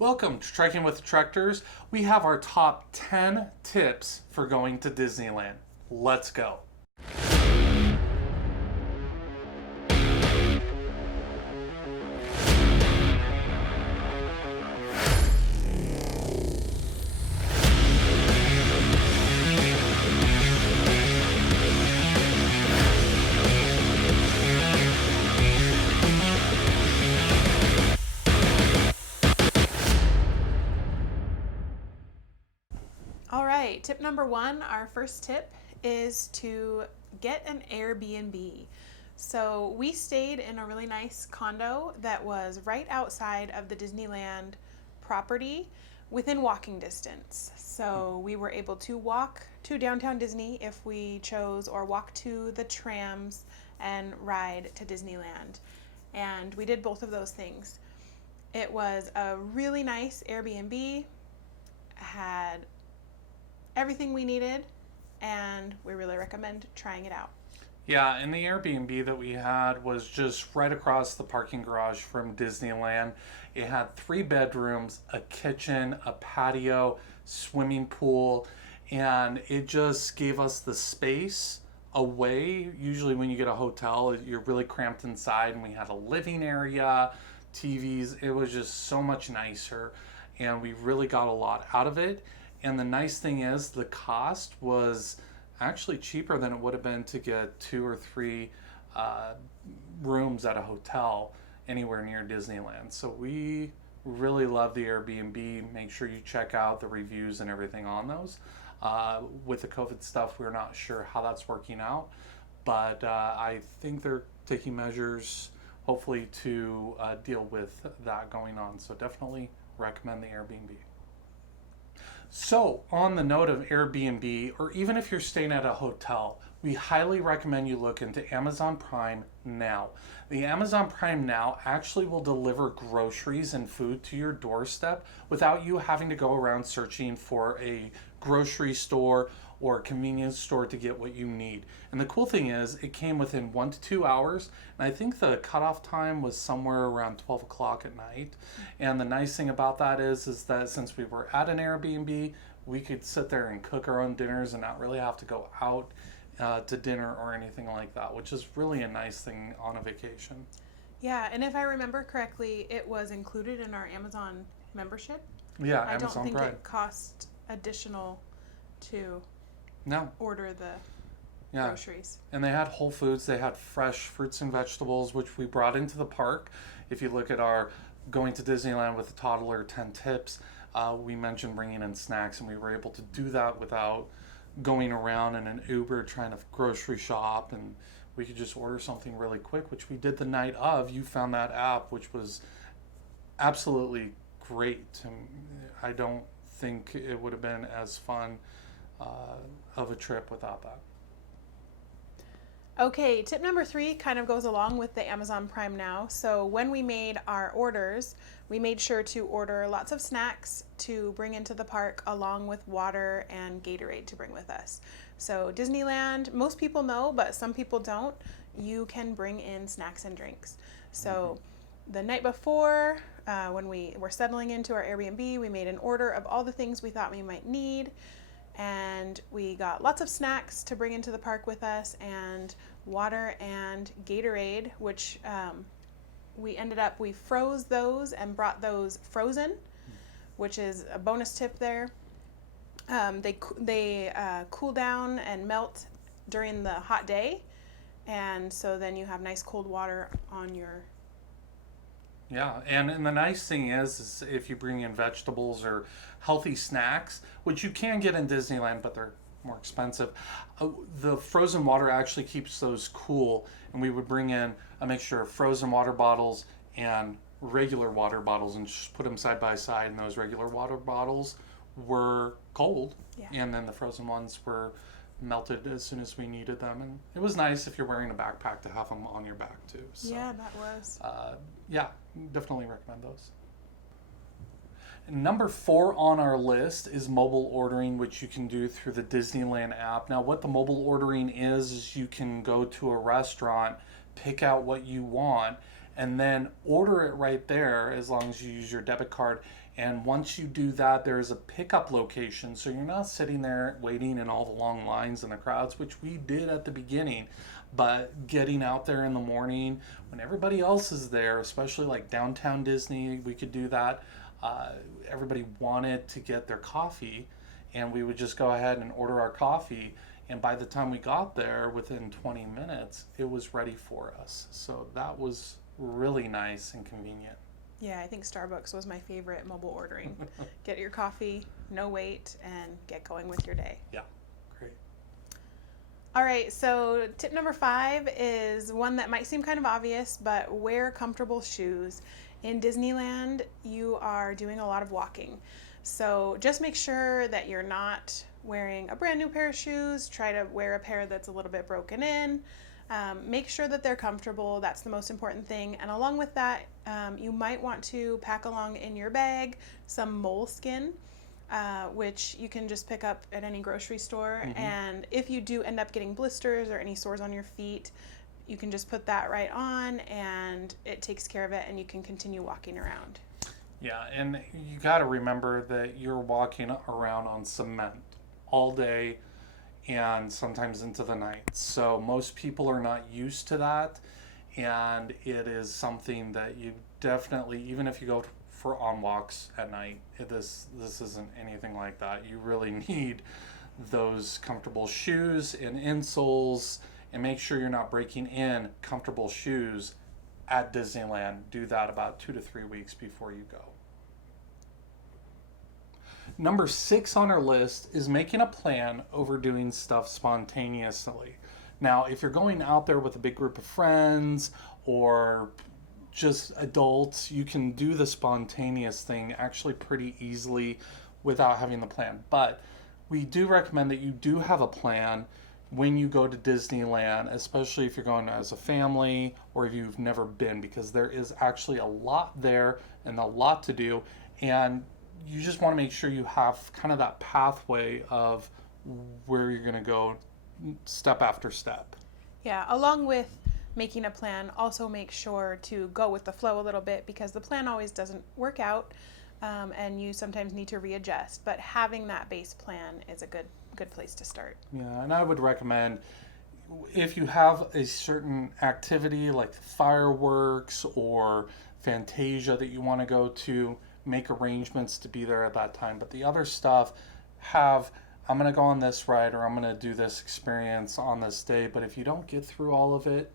Welcome to Trekking with Trekters. We have our top 10 tips for going to Disneyland. Let's go. All right, tip number one, our first tip is to get an Airbnb. So we stayed in a really nice condo that was right outside of the Disneyland property within walking distance. So we were able to walk to downtown Disney if we chose, or walk to the trams and ride to Disneyland. And we did both of those things. It was a really nice Airbnb, had everything we needed, and we really recommend trying it out. Yeah, and the Airbnb that we had was just right across the parking garage from Disneyland. It had 3 bedrooms, a kitchen, a patio, swimming pool, and it just gave us the space away. Usually when you get a hotel, you're really cramped inside, and we had a living area, TVs. It was just so much nicer, and we really got a lot out of it. And the nice thing is the cost was actually cheaper than it would have been to get 2 or 3 rooms at a hotel anywhere near Disneyland. So we really love the Airbnb. Make sure you check out the reviews and everything on those. With the COVID stuff, we're not sure how that's working out, but I think they're taking measures hopefully to deal with that going on. So definitely recommend the Airbnb. So, on the note of Airbnb, or even if you're staying at a hotel, we highly recommend you look into Amazon Prime Now. The Amazon Prime Now actually will deliver groceries and food to your doorstep without you having to go around searching for a grocery store or a convenience store to get what you need. And the cool thing is, it came within 1 to 2 hours, and I think the cutoff time was somewhere around 12 o'clock at night. And the nice thing about that is that since we were at an Airbnb, we could sit there and cook our own dinners and not really have to go out to dinner or anything like that, which is really a nice thing on a vacation. Yeah, and if I remember correctly, it was included in our Amazon membership. Yeah, I Amazon don't think Prime. it cost additional to No. order the Yeah. groceries. And they had Whole Foods, they had fresh fruits and vegetables, which we brought into the park. If you look at our going to Disneyland with a toddler 10 tips, we mentioned bringing in snacks, and we were able to do that without going around in an Uber trying to grocery shop, and we could just order something really quick, which we did the night of. You found that app, which was absolutely great. And I don't think it would have been as fun of a trip without that. Okay, tip number 3 kind of goes along with the Amazon Prime Now. So when we made our orders, we made sure to order lots of snacks to bring into the park, along with water and Gatorade to bring with us. So Disneyland, most people know, but some people don't, you can bring in snacks and drinks. So the night before, when we were settling into our Airbnb, we made an order of all the things we thought we might need. And we got lots of snacks to bring into the park with us, and water and Gatorade, which we froze those and brought those frozen, which is a bonus tip there. They cool down and melt during the hot day, and so then you have nice cold water on your. Yeah, and the nice thing is if you bring in vegetables or healthy snacks, which you can get in Disneyland, but they're more expensive, the frozen water actually keeps those cool. And we would bring in a mixture of frozen water bottles and regular water bottles and just put them side by side, and those regular water bottles were cold, and then the frozen ones were melted as soon as we needed them. And it was nice if you're wearing a backpack to have them on your back too. So, Yeah, that was. yeah, definitely recommend those. Number 4 on our list is mobile ordering, which you can do through the Disneyland app. Now, what the mobile ordering is you can go to a restaurant, pick out what you want, and then order it right there as long as you use your debit card. And once you do that, there is a pickup location. So you're not sitting there waiting in all the long lines and the crowds, which we did at the beginning. But getting out there in the morning when everybody else is there, especially like downtown Disney, we could do that. Everybody wanted to get their coffee, and we would just go ahead and order our coffee. And by the time we got there, within 20 minutes, it was ready for us. So that was really nice and convenient. Yeah, I think Starbucks was my favorite mobile ordering. Get your coffee, no wait, and get going with your day. Yeah, great. All right, so tip number 5 is one that might seem kind of obvious, but wear comfortable shoes. In Disneyland, you are doing a lot of walking. So just make sure that you're not wearing a brand new pair of shoes. Try to wear a pair that's a little bit broken in. Make sure that they're comfortable. That's the most important thing. And along with that, you might want to pack along in your bag some moleskin, which you can just pick up at any grocery store. Mm-hmm. And if you do end up getting blisters or any sores on your feet, you can just put that right on and it takes care of it, and you can continue walking around. Yeah, and you got to remember that you're walking around on cement all day and sometimes into the night. So most people are not used to that, and it is something that you definitely, even if you go for on walks at night, this isn't anything like that. You really need those comfortable shoes and insoles, and make sure you're not breaking in comfortable shoes at Disneyland. Do that about 2 to 3 weeks before you go. Number 6 on our list is making a plan over doing stuff spontaneously. Now, if you're going out there with a big group of friends or just adults, you can do the spontaneous thing actually pretty easily without having the plan. But we do recommend that you do have a plan when you go to Disneyland, especially if you're going as a family or if you've never been, because there is actually a lot there and a lot to do. And you just want to make sure you have kind of that pathway of where you're going to go step after step. Yeah, along with making a plan, also make sure to go with the flow a little bit, because the plan always doesn't work out, and you sometimes need to readjust. But having that base plan is a good place to start. Yeah, and I would recommend, if you have a certain activity like fireworks or Fantasia that you want to go to, make arrangements to be there at that time. But the other stuff, I'm going to go on this ride, or I'm going to do this experience on this day. But if you don't get through all of it,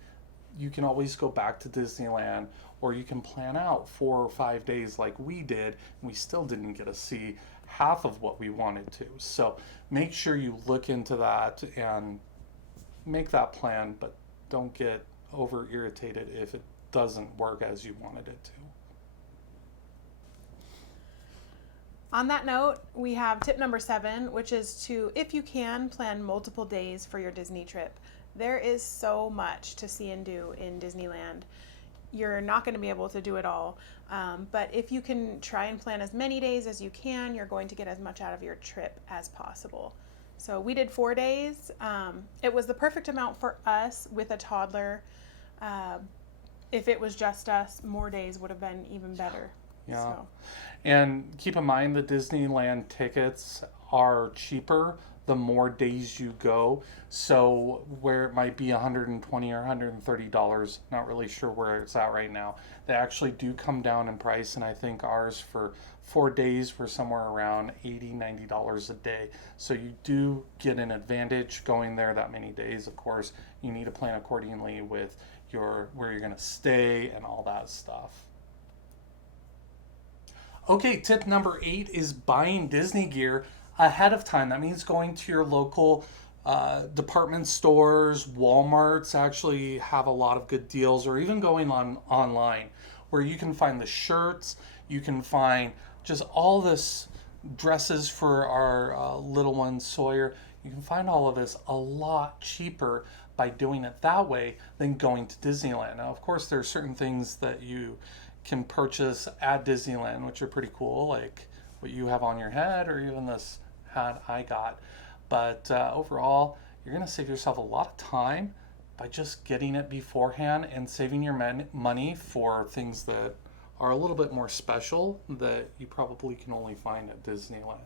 you can always go back to Disneyland, or you can plan out 4 or 5 days like we did, and we still didn't get to see half of what we wanted to. So make sure you look into that and make that plan, but don't get over irritated if it doesn't work as you wanted it to. On that note, we have tip number 7, which is to, if you can, plan multiple days for your Disney trip. There is so much to see and do in Disneyland. You're not going to be able to do it all, but if you can try and plan as many days as you can, you're going to get as much out of your trip as possible. So we did 4 days. It was the perfect amount for us with a toddler. If it was just us, more days would have been even better. Yeah. So. And keep in mind that Disneyland tickets are cheaper the more days you go. So where it might be $120 or $130, not really sure where it's at right now, they actually do come down in price. And I think ours for 4 days were somewhere around $80, $90 a day. So you do get an advantage going there that many days. Of course, you need to plan accordingly with where you're going to stay and all that stuff. Okay, tip number 8 is buying Disney gear ahead of time. That means going to your local department stores. Walmart's actually have a lot of good deals, or even going online where you can find the shirts, you can find just all this dresses for our little one Sawyer. You can find all of this a lot cheaper by doing it that way than going to Disneyland. Now, of course, there are certain things that you can purchase at Disneyland, which are pretty cool, like what you have on your head, or even this hat I got. But overall, you're going to save yourself a lot of time by just getting it beforehand and saving your money for things that are a little bit more special that you probably can only find at Disneyland.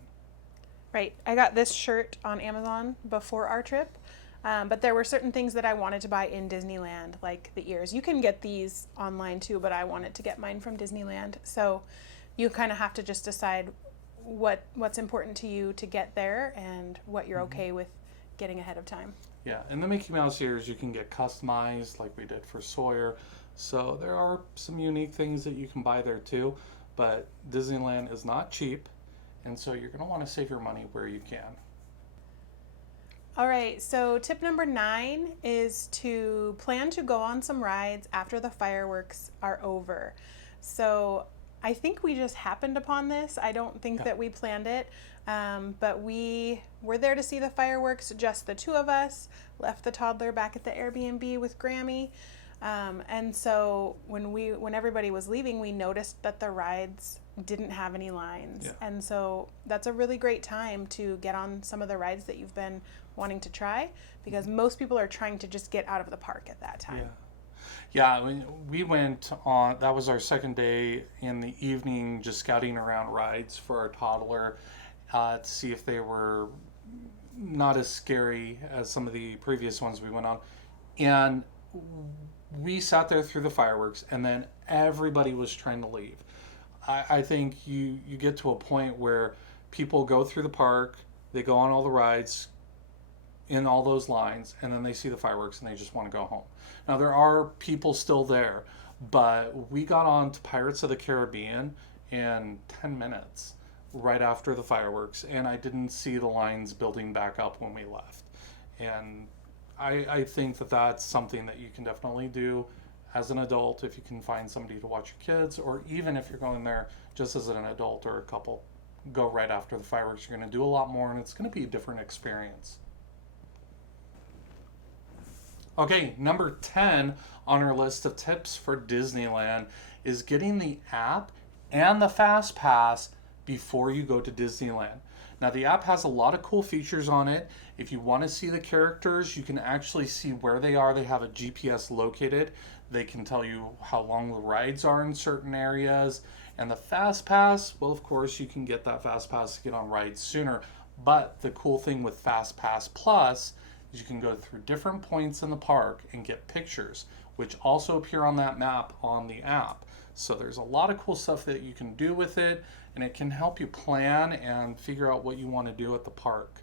Right. I got this shirt on Amazon before our trip, but there were certain things that I wanted to buy in Disneyland, like the ears. You can get these online too, but I wanted to get mine from Disneyland. So you kind of have to just decide what's important to you to get there and what you're okay with getting ahead of time. Yeah, and the Mickey Mouse ears you can get customized like we did for Sawyer. So there are some unique things that you can buy there too, but Disneyland is not cheap, and so you're going to want to save your money where you can. All right, so tip number 9 is to plan to go on some rides after the fireworks are over. So I think we just happened upon this. I don't think that we planned it, but we were there to see the fireworks, just the two of us, left the toddler back at the Airbnb with Grammy. And so when everybody was leaving, we noticed that the rides didn't have any lines. Yeah. And so that's a really great time to get on some of the rides that you've been wanting to try, because most people are trying to just get out of the park at that time. Yeah, we went on, that was our second day in the evening, just scouting around rides for our toddler to see if they were not as scary as some of the previous ones we went on. And we sat there through the fireworks, and then everybody was trying to leave. I think you get to a point where people go through the park, they go on all the rides in all those lines, and then they see the fireworks and they just want to go home. Now there are people still there, but we got on to Pirates of the Caribbean in 10 minutes right after the fireworks, and I didn't see the lines building back up when we left. And I think that that's something that you can definitely do as an adult if you can find somebody to watch your kids, or even if you're going there just as an adult or a couple. Go right after the fireworks. You're going to do a lot more, and it's going to be a different experience. Okay, number 10 on our list of tips for Disneyland is getting the app and the Fast Pass before you go to Disneyland. Now, the app has a lot of cool features on it. If you want to see the characters, you can actually see where they are. They have a GPS located. They can tell you how long the rides are in certain areas. And the Fast Pass, well, of course, you can get that Fast Pass to get on rides sooner. But the cool thing with Fast Pass Plus is you can go through different points in the park and get pictures, which also appear on that map on the app. So there's a lot of cool stuff that you can do with it, and it can help you plan and figure out what you want to do at the park.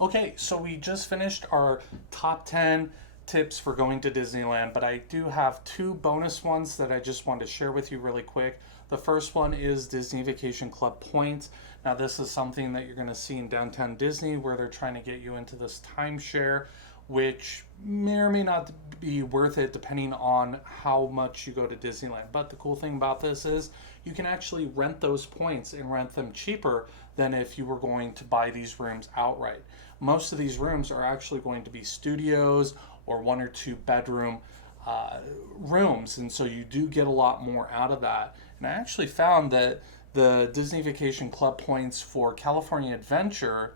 Okay, so we just finished our top 10 tips for going to Disneyland, but I do have 2 bonus ones that I just wanted to share with you really quick. The first one is Disney Vacation Club points. Now this is something that you're going to see in downtown Disney, where they're trying to get you into this timeshare, which may or may not be worth it depending on how much you go to Disneyland. But the cool thing about this is you can actually rent those points and rent them cheaper than if you were going to buy these rooms outright. Most of these rooms are actually going to be studios or 1 or 2 bedroom rooms, and so you do get a lot more out of that. And I actually found that the Disney Vacation Club points for California Adventure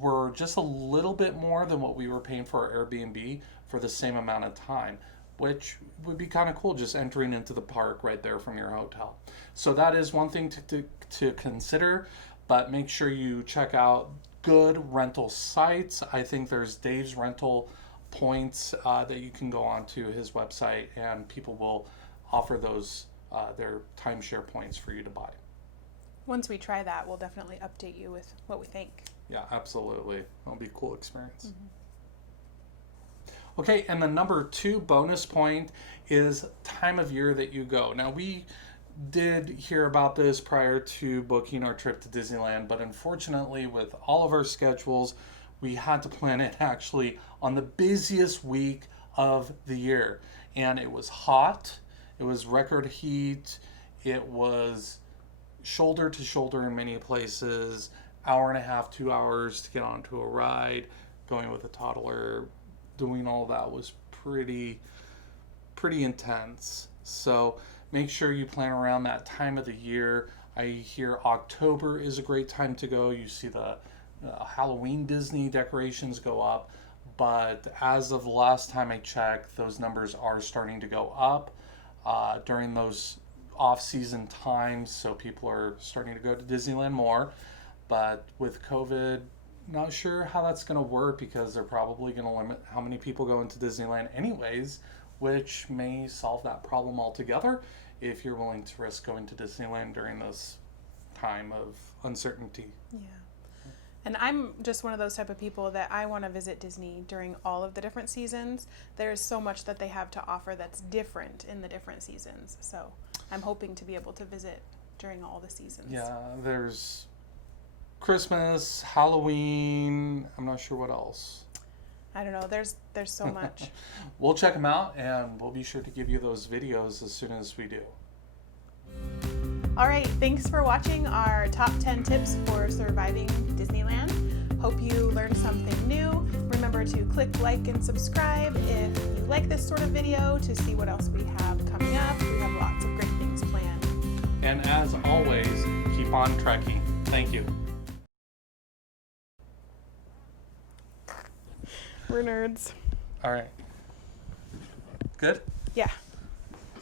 were just a little bit more than what we were paying for our Airbnb for the same amount of time, which would be kind of cool, just entering into the park right there from your hotel. So that is one thing to consider, but make sure you check out good rental sites. I think there's Dave's Rental Points that you can go onto his website, and people will offer those their timeshare points for you to buy. Once we try that, we'll definitely update you with what we think. Yeah, absolutely. It'll be a cool experience. Okay, and the number 2 bonus point is time of year that you go. Now, we did hear about this prior to booking our trip to Disneyland, but unfortunately, with all of our schedules, we had to plan it actually on the busiest week of the year. And it was hot, it was record heat, it was shoulder to shoulder in many places, hour and a half, 2 hours to get onto a ride, going with a toddler, doing all that was pretty intense. So make sure you plan around that time of the year. I hear October is a great time to go. You see the Halloween Disney decorations go up, but as of the last time I checked, those numbers are starting to go up during those off-season times, so people are starting to go to Disneyland more. But with COVID, not sure how that's going to work, because they're probably going to limit how many people go into Disneyland anyways, which may solve that problem altogether if you're willing to risk going to Disneyland during this time of uncertainty. Yeah. And I'm just one of those type of people that I want to visit Disney during all of the different seasons. There's so much that they have to offer that's different in the different seasons. So I'm hoping to be able to visit during all the seasons. Yeah, there's Christmas, Halloween, I'm not sure what else. I don't know. There's so much. We'll check them out, and we'll be sure to give you those videos as soon as we do. All right. Thanks for watching our top 10 tips for surviving Disneyland. Hope you learned something new. Remember to click like and subscribe if you like this sort of video to see what else we have coming up. We have lots of great things planned. And as always, keep on trekking. Thank you. We're nerds. All right. Good? Yeah.